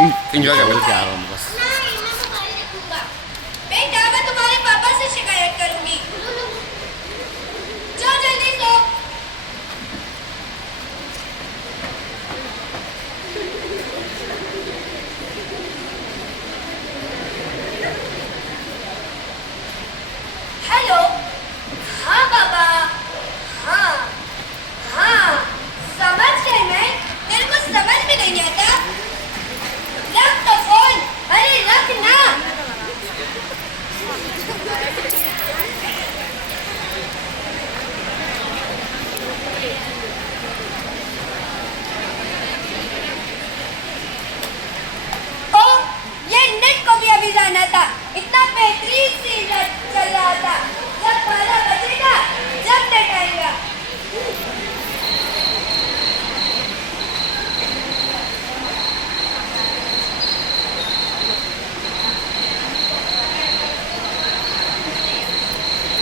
Enjoy कर मिल के आ रहा हूँ बस। बेटा मैं तुम्हारे पापा से शिकायत करूंगी। जाओ जल्दी सो। हेलो। हाँ पापा। हाँ हाँ समझ गए मैं। तेरे को समझ में नहीं आता। रख तो फोन। अरे रख ना। ओ ये नेट को भी अभी जाना था। इतना बेहतरीन सीन चल रहा था। जब 12 बजेगा जब नेट आएगा।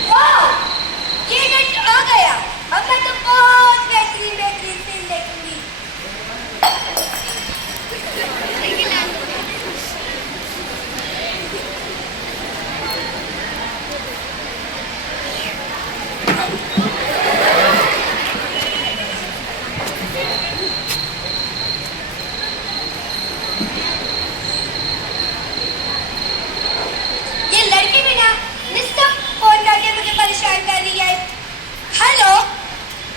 वाह ये नेट आ गया। अब मैं तो बहुत बेहतरीन बेहतरीन सीन देखूंगी। ये लड़की भी ना निस्सब फोन करके मुझे परेशान कर रही है। हेलो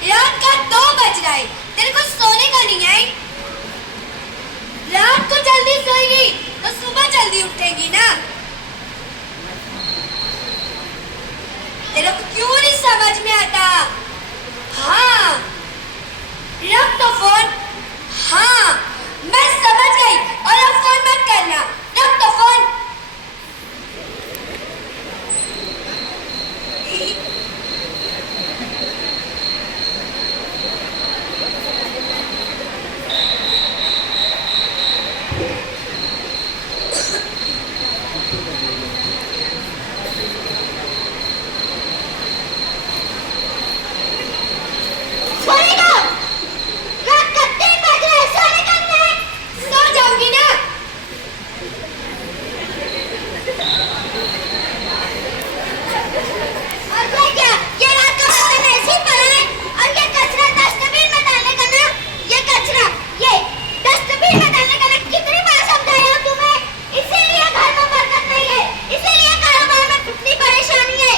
रात का 2 बज रहा है। तेरे को सोने का नहीं है। रात को जल्दी सोएगी तो सुबह जल्दी उठेगी ना। तेरे को क्यों नहीं समझ में आता। हाँ रख तो फोन। हाँ मैं समझ गई और अब फोन मत करना। रख तो फोन। सोएगा। रात का 3 बज रहे सोने का नहीं। सो जाऊंगी ना। और ये क्या ये रात का बर्तन ऐसे ही पड़ा है। और ये कचरा डस्टबिन में डालने का ना। ये कचरा ये डस्टबिन में डालने का ना। कितनी बार समझाया हूं तुम्हें। इसीलिए घर में बरकत नहीं है। इसीलिए कारोबार में कितनी परेशानी है।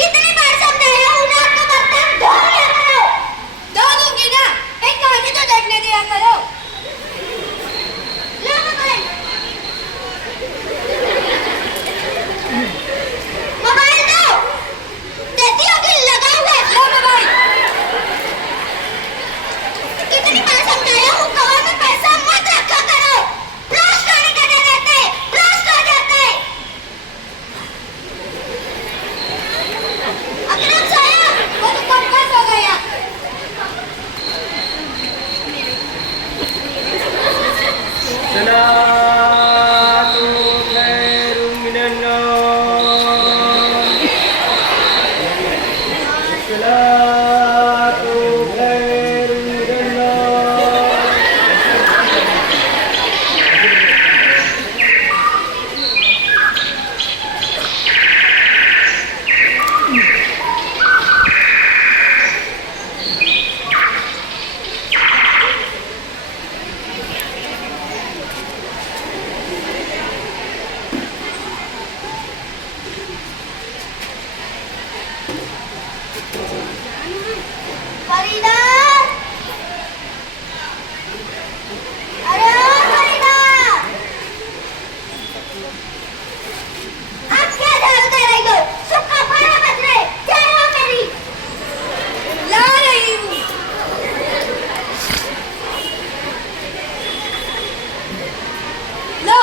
कितनी बार समझाया हूं रात का बर्तन धो लिया करो। धो दूंगी ना। एक कहानी तो देखने दिया करो। लो मोबाइल। मोबाइल दो। देती हो कि लगा हुआ है। लो मोबाइल। कितनी बार समझाया हूँ कवर में पैसा मत रखा करो। ब्लास्ट होने का डर रहता है। ब्लास्ट हो जाता है। अकरम सोया वो तो कब का सो गया। सलातु खैरुम मिनन्नाम। सलातु खैरुम मिनन्नाम। फरीदा। अरे ओ फरीदा। आप क्या झाड़ू दे रही हो। सुबह का 12 बज रहे। जा रहा मेरी। ला रही हूँ। लो।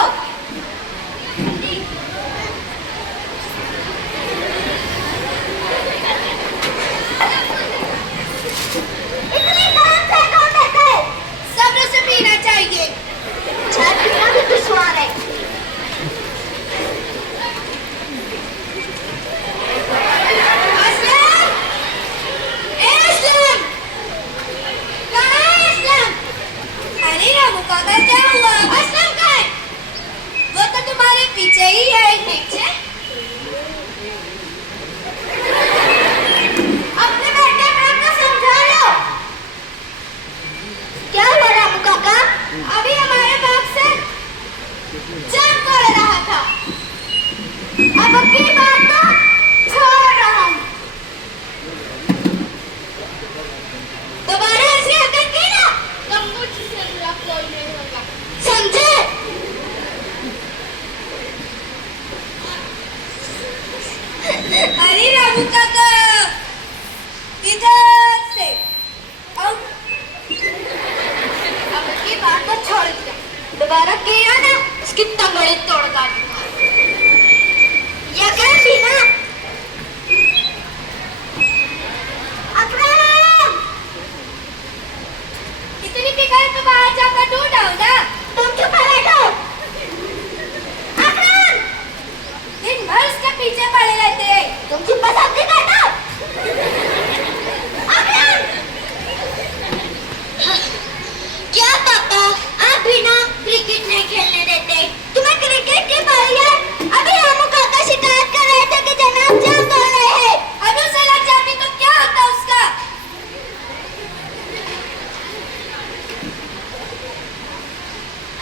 इतनी गरम चाय कौन देता है। सब्र से पीना चाहिए। चाय पीना भी दुश्वार है। असलम। ए असलम। कहाँ है असलम। अरे रामू काका क्या हुआ। असलम कहाँ है। जब कर रहा था। अब की बात तो छोड़ रहा हूँ। दोबारा ऐसी हरकत की ना तो मुझसे बुरा कोई नहीं होगा, समझे? अरे रामू काका, इधर से अब की बात तो छोड़ दिया। दोबारा किया ना इसकी तंगड़ी तोड़ काटूंगा। ये कर भी ना। अकरम, इतनी फिक्र तो बाहर जाकर ढूंढ आओ ना। तुम चुप बैठो। अकरम, दिन भर उसके पीछे पड़े रहते हैं। तुम चुप सब्जी काटो। अकरम, क्या पापा आप भी ना क्रिकेट नहीं खेलने देते? तुम्हें क्रिकेट की बारी है। अभी रामू काका शिकायत कर रहे थे कि जनाब जाम तोड़ रहे हैं। अभी उसे लग जाती तो क्या होता उसका?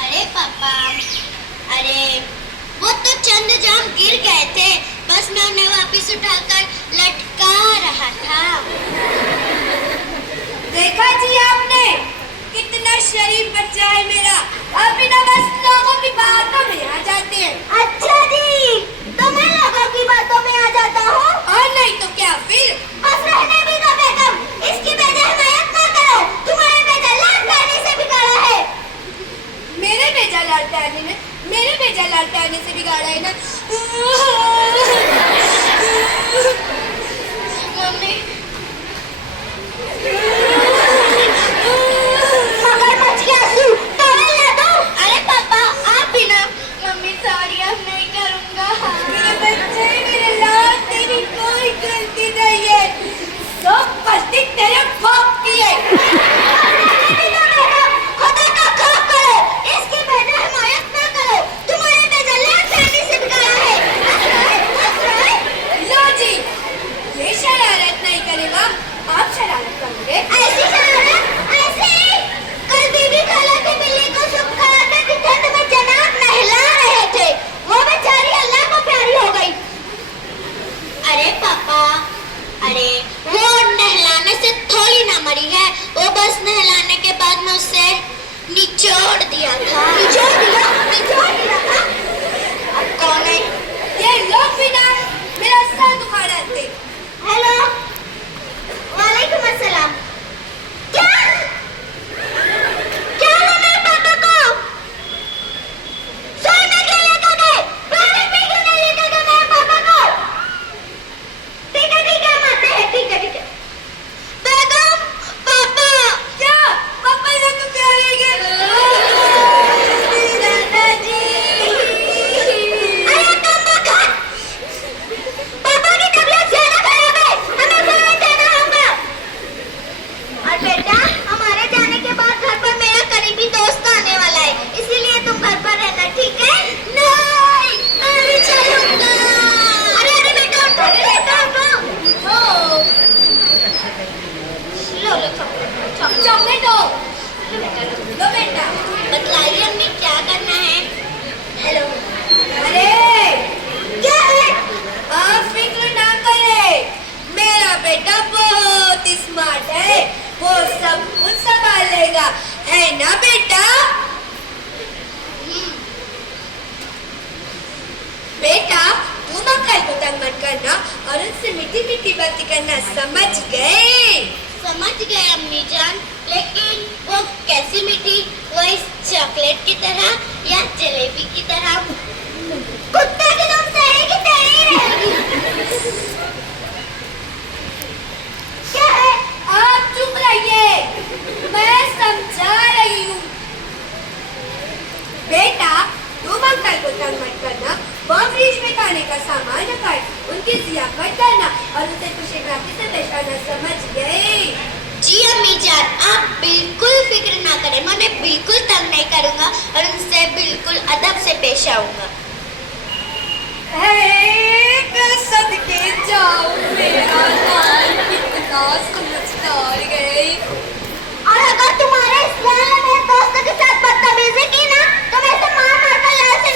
अरे पापा, अरे वो तो चंद जाम गिर गए थे, बस मैं उन्हें वापस उठाकर लटका रहा था। देखा जी आपने कितना शरीफ बच्चा है मेरा। अभी ना बस लोगों की बातों में आ जाते हैं। अच्छा जी, तो मैं लोगों की बातों में आ जाता हूँ? और नहीं तो क्या फिर? बस रहने भी दो बेगम, इसकी बेजा हिमायत ना करो। तुम्हारे बेजा लड़ने से बिगाड़ा है। मेरे बेजा लड़ने से बिगाड़ा है ना? मम्मी, मगरमच्छ के आंसू टॉवल ला दो। अरे पापा आप भी ना। मम्मी सॉरी, अब नहीं करूँगा। मेरे बच्चे, मेरे लाल, तेरी कोई गलती नहीं है। सब गलती तेरे बाप की है। खुदा का खौफ करो, इसकी बेजा हिमायत ना करो। तुम्हारे बेजा लड़ने से बिगाड़ा है। लो जी, ये शरारत नहीं करेगा, आप शरारत करोगे। ऐसी शरारत? ऐसे ही कल बीबी खाला की बिल्ली को सुखाने की ठंड में जनाब नहला रहे थे, वो बेचारी अल्लाह को प्यारी हो गई। अरे पापा, अरे वो नहलाने से थोड़ी ना मरी है, वो बस नहलाने के बाद में उसे निचोड़ दिया था। निचोड़ दिया था? अब कौन है ये लोग? भी ना मेरा सर दुखा रहे थे। हेलो, वालेकुम अस्सलाम। क्या हुआ मेरे पापा को? सोई में क्यों लेकर गए? टॉयलेट में क्यों नहीं लेकर गए मेरे पापा को? ठीक है हम आते हैं। ठीक है बेगम, पापा। क्या पापा लोग तो प्यारे गए? दादाजी, अरे पापा की तबीयत ज्यादा खराब है, हमें फौरन जाना होगा। और बेटा, हमारे जाने के बाद घर पर मेरा करीबी दोस्त आने वाला है, इसीलिए तुम घर पर रहना, ठीक है? नहीं, मैं भी चलूंगा। अरे बेटा उठो, लो चॉकलेट दो। लो बेटा, बतलाइए हमने क्या करना है? हेलो, अरे क्या है? आप फिक्र ना करें, मेरा बेटा बहुत स्मार्ट है, वो सब कुछ संभाल लेगा, है ना बेटा? बेटा तुम अंकल को तंग मत करना और उनसे मीठी मीठी बातें करना, समझ गए? समझ गए अम्मी जान, लेकिन वो कैसी मीठी? वो इस चॉकलेट की तरह या जलेबी की तरह? कुत्ते की तुम तेरी की तेरी ही रहेगी। क्या है? आप चुप रहिए, मैं समझा रही हूँ। बेटा तुम अंकल को तंग मत करना, वो फ्रिज में खाने का सामान रखा है, उनकी जियाफत करना और उसे खुशी से पेश करना, समझ गए? जी अम्मी जान, आप बिल्कुल फिक्र ना करें, मैं उन्हें बिल्कुल तंग नहीं करूँगा और उनसे बिल्कुल अदब से पेश आऊँगा। सदके जाओ मेरा लाल, कितना समझदार है। और अगर तुम्हारे इस्लाम में दोस्तों के साथ बदतमीजी की ना, तो मैं इसे मार कर लाल से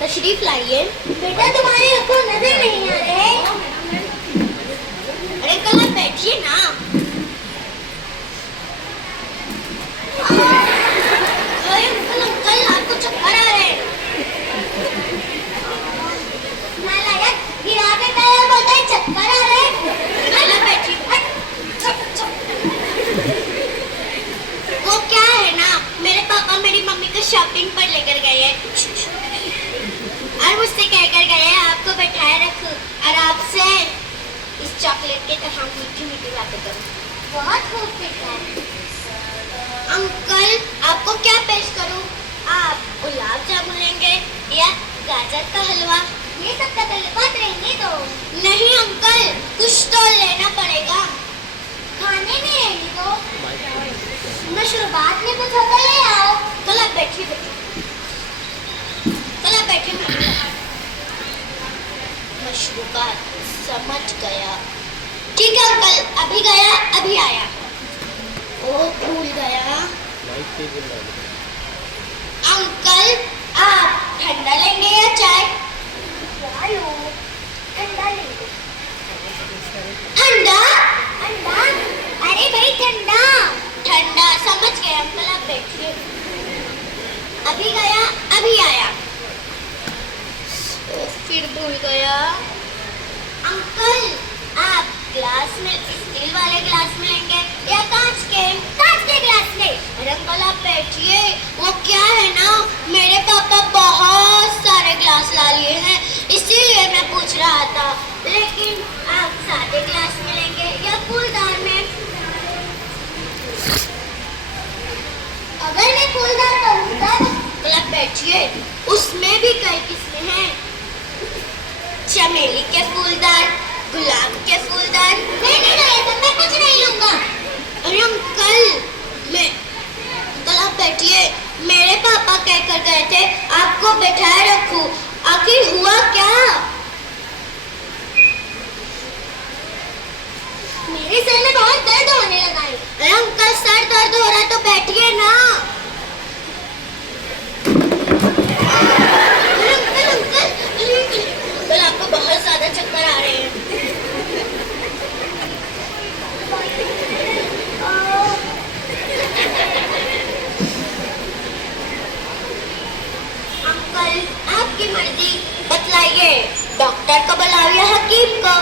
तशरीफ लाइए। बेटा तुम्हारे को नजर नहीं आ रहे। अरे कल आप बैठिए ना। अरे अंकल आपको चक्कर आ रहे हैं। नालायक गिरा के टायर बोलता है चक्कर आ रहे हैं। कल बैठिए। वो क्या है ना, मेरे पापा मेरी मम्मी को शॉपिंग पर लेकर गए हैं और मुझसे कहकर गए हैं आपको बैठाए रखूं और आपसे इस चॉकलेट के तरह मीठी मीठी बातें करूं। बहुत खूब बेटा। अंकल आपको क्या पेश करूं? आप गुलाब जामुन लेंगे या गाजर का हलवा? ये सब का तलबात रहेंगे तो। नहीं अंकल, कुछ तो लेना पड़ेगा। खाने में रहेंगे तो मशरूबात में कुछ होता ले आओ। कल आप बैठिए बेटा। कल आप बैठिए। मशरूबात समझ गया। ठीक है अंकल, अभी गया अभी आया। ओ भूल गया। अंकल आप ठंडा लेंगे या चाय? ठंडा लेंगे। ठंडा? ठंडा? अरे भाई ठंडा। ठंडा समझ गए अंकल, आप बैठिए। अभी गया अभी आया। फिर भूल गया। अंकल आप ग्लास में स्टील वाले ग्लास में लेंगे या कांच के ग्लास में? अरे अंकल आप बैठिए। वो क्या है ना, मेरे पापा बहुत सारे ग्लास ला लिए हैं, इसीलिए मैं पूछ रहा था। लेकिन आप सादे ग्लास में लेंगे या फूलदार में? अगर मैं फूलदार करूँ तब आप बैठिए। उसमें भी कई किस्में हैं। चमेली के फूलदार, गुलाब के फूलदार। नहीं मैं कुछ नहीं लूंगा। अरे अंकल आप बैठिए। मेरे पापा कहकर गए थे आपको बैठाए रखूं। आखिर हुआ क्या? मेरे सर में बहुत दर्द होने लगा है। अरे अंकल सर दर्द हो रहा है तो बैठिए ना। अंकल आपको बहुत ज्यादा चक्कर आ रहे हैं। अंकल आपकी मर्जी, बतलाइए। डॉक्टर को बुलाओ या हकीम को?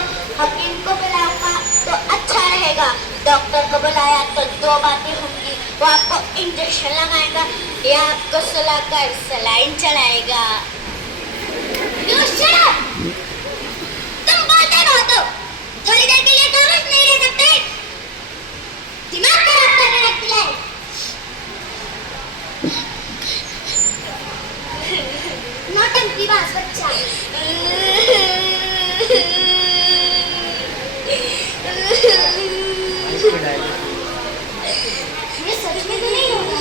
हकीम को बुलाऊंगा तो अच्छा रहेगा। डॉक्टर को बुलाया तो दो बातें होंगी। वो आपको इंजेक्शन लगाएगा या आपको सुलाकर सलाइन चलाएगा। तुम बोलते बहुत हो। थोड़ी देर के लिए खामोश नहीं रह सकते। दिमाग खराब करने लगती है। नौटंकी बाज बच्चा। ये सच में तो नहीं होगा।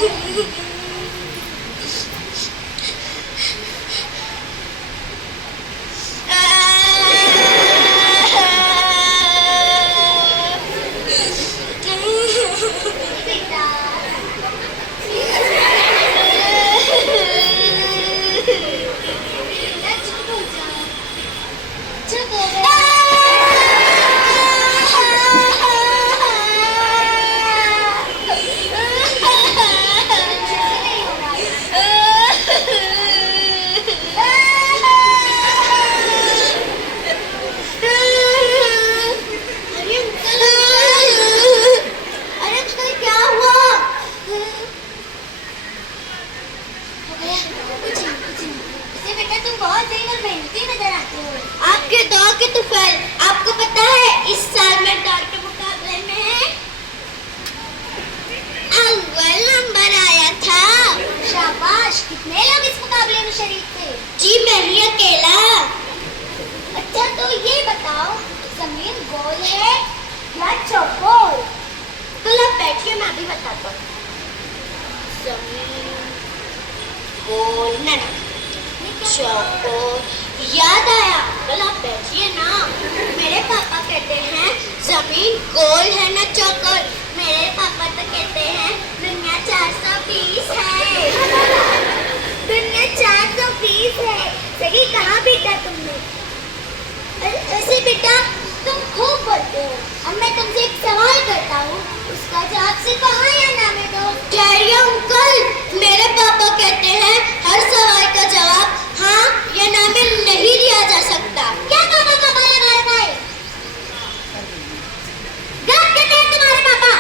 आपके दौड़ के तुफैल, आपको पता है इस साल मैं दौड़ के मुकाबले में अव्वल नंबर आया था। शाबाश। कितने लोग इस मुकाबले में शरीक थे? जी मैं ही अकेला। अच्छा तो ये बताओ, जमीन गोल है या चौकोर? तो आप बैठिए, मैं अभी बताता हूँ। जमीन गोल ना चौकोर। याद आया। कल आप बैठिए ना। मेरे पापा कहते हैं जमीन गोल है ना चौकोर। मेरे पापा तो कहते हैं दुनिया 420 है। दुनिया 420 अब मैं तुमसे एक सवाल करता हूँ, उसका जवाब सिर्फ हाँ या ना में दो। डैडी अंकल, मेरे पापा कहते हैं हर सवाल का जवाब हाँ या ना में नहीं दिया जा सकता। क्या पापा पापा लगा रखा है? गलत कहते हैं तुम्हारे पापा।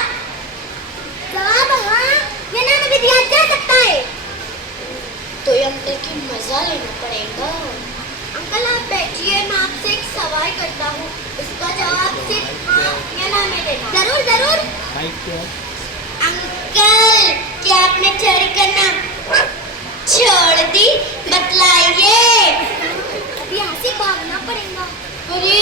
जवाब हाँ या ना में भी दिया जा सकता है। तो ये अंकल की मजा लेना पड़ेगा। अंकल आप बैठिए, मैं आपसे एक सवाल करता हूँ, इसका जवाब सिर्फ हाँ या ना में देना। जरूर जरूर। अंकल, क्या आपने चोरी करना छोड़ दी? बतलाइए। अभी यहाँ से भागना पड़ेगा। अरे